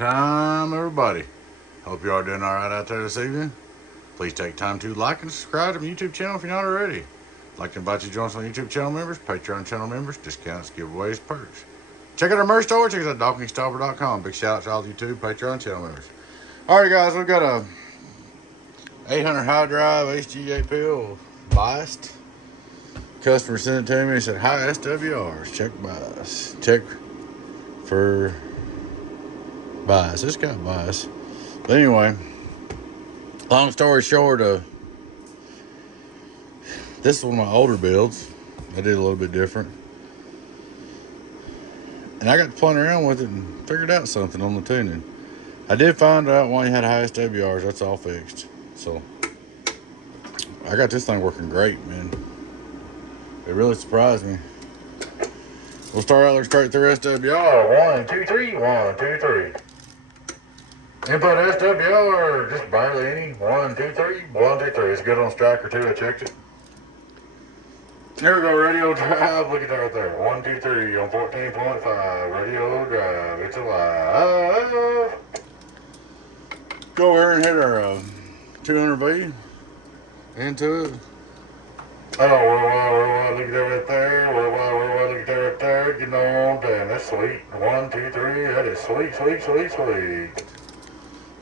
time, everybody. Hope you are doing all right out there this evening. Please take time to like and subscribe to my YouTube channel if you're not already. I'd like to invite you to join us on YouTube channel members, Patreon channel members, discounts, giveaways, perks. Check out our merch store. Check us out at Stomper.com. Big shout out to all the YouTube Patreon channel members. All right, guys, we've got a 800 high drive HG-8Pill biased. Customer sent it to me and said, "Hi SWRs, check bias. Check for bias." This got bias. But anyway, long story short, this is one of my older builds. I did a little bit different. And I got to playing around with it and figured out something on the tuning. I did find out why you had high SWRs. That's all fixed. So I got this thing working great, man. It really surprised me. We'll start out there straight through SWR. 1, 2, 3. 1, 2, 3. Input SWR, just barely any. 1, 2, 3. 1, 2, 3. It's good on striker too. I checked it. There we go. Radio drive. Look at that right there. 1, 2, 3 on 14.5. Radio drive. It's alive. Go over here and hit our 200V into it. Oh, worldwide, look at that right there. Worldwide, look at that right there. Getting on, damn, that's sweet. 1, 2, 3, that is sweet, sweet, sweet, sweet.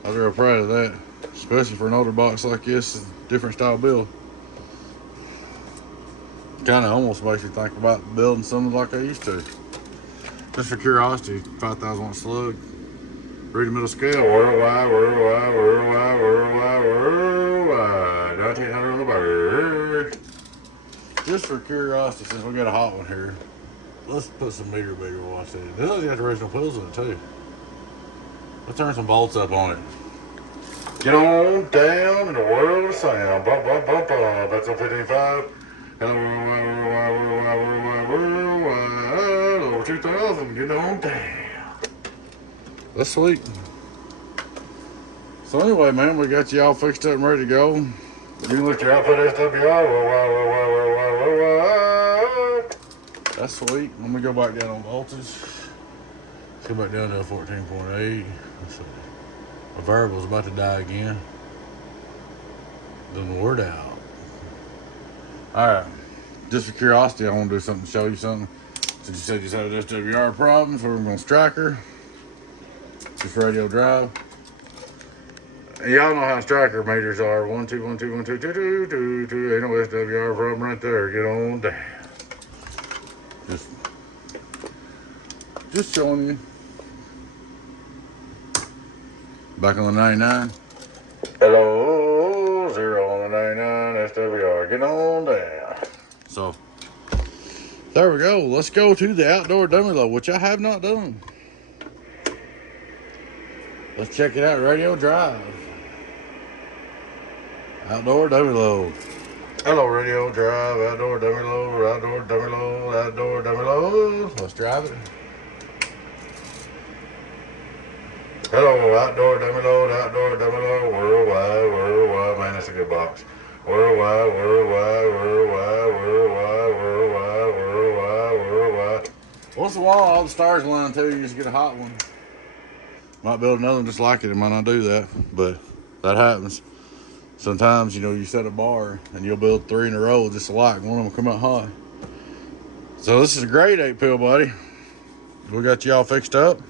I was real proud of that, especially for an older box like this, different style build. Kind of almost makes you think about building something like I used to. Just for curiosity, 5,000 watt slug. Read the middle scale. Worldwide, worldwide, worldwide, worldwide, worldwide. 1900 on the bird. Just for curiosity, since we got a hot one here, let's put some meter bigger watch in it. This has got the original pills in it too. Let's turn some bolts up on it. Get on down in the world of sound. Bump, bump, bump, bump. That's on 15.5. Hello, worldwide, worldwide, worldwide, worldwide. Over 2,000. Get on down. That's sweet. So anyway, man, we got you all fixed up and ready to go. You can lift your output SWR. Worldwide, worldwide, worldwide, worldwide. That's sweet. Let me go back down on voltage. Let's go back down to 14.8. Let's see. My variable's about to die again. Doesn't word out. Alright. Just for curiosity, I want to do something to show you something. Since you said you had SWR problems, we're going to striker. Just radio drive. And y'all know how striker meters are. 1, 2, 1, 2, 1, 2, 2, 2, 2, 2. Ain't no SWR problem right there. Get on down. Just showing you. Back on the 99. Hello, 0 on the 99 SWR. Get on down. So, there we go. Let's go to the outdoor dummy load, which I have not done. Let's check it out. Radio drive. Outdoor dummy load. Hello, radio drive. Outdoor dummy load. Outdoor dummy load. Outdoor dummy load. Let's drive it. Hello, outdoor dummy load. Outdoor dummy load. Worldwide, worldwide. Man, that's a good box. Worldwide, worldwide, worldwide, worldwide, worldwide, worldwide, worldwide. Once in a while, all the stars line too. You just get a hot one. Might build another one just like it. It might not do that, but that happens. Sometimes, you know, you set a bar and you'll build 3 in a row just alike. One of them will come out hot. So this is a great 8-pill, buddy. We got you all fixed up.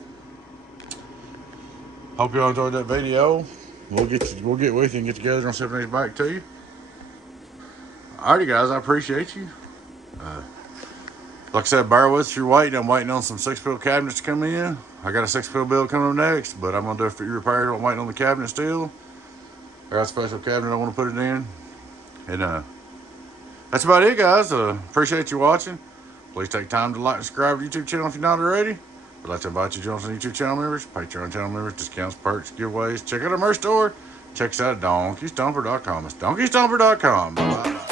Hope you all enjoyed that video. We'll get with you and get together on shipping these back to you. Alrighty, guys, I appreciate you. Like I said, bear with us if you're waiting. I'm waiting on some 6-pill cabinets to come in. I got a 6-pill build coming up next, but I'm gonna do a few repairs. I'm waiting on the cabinet still. I got a special cabinet I want to put it in. And that's about it, guys. Appreciate you watching. Please take time to like and subscribe to the YouTube channel if you're not already. I'd like to invite you to join us on YouTube channel members, Patreon channel members, discounts, perks, giveaways. Check out our merch store. Check us out at DonkeyStomper.com. It's DonkeyStomper.com. Bye-bye.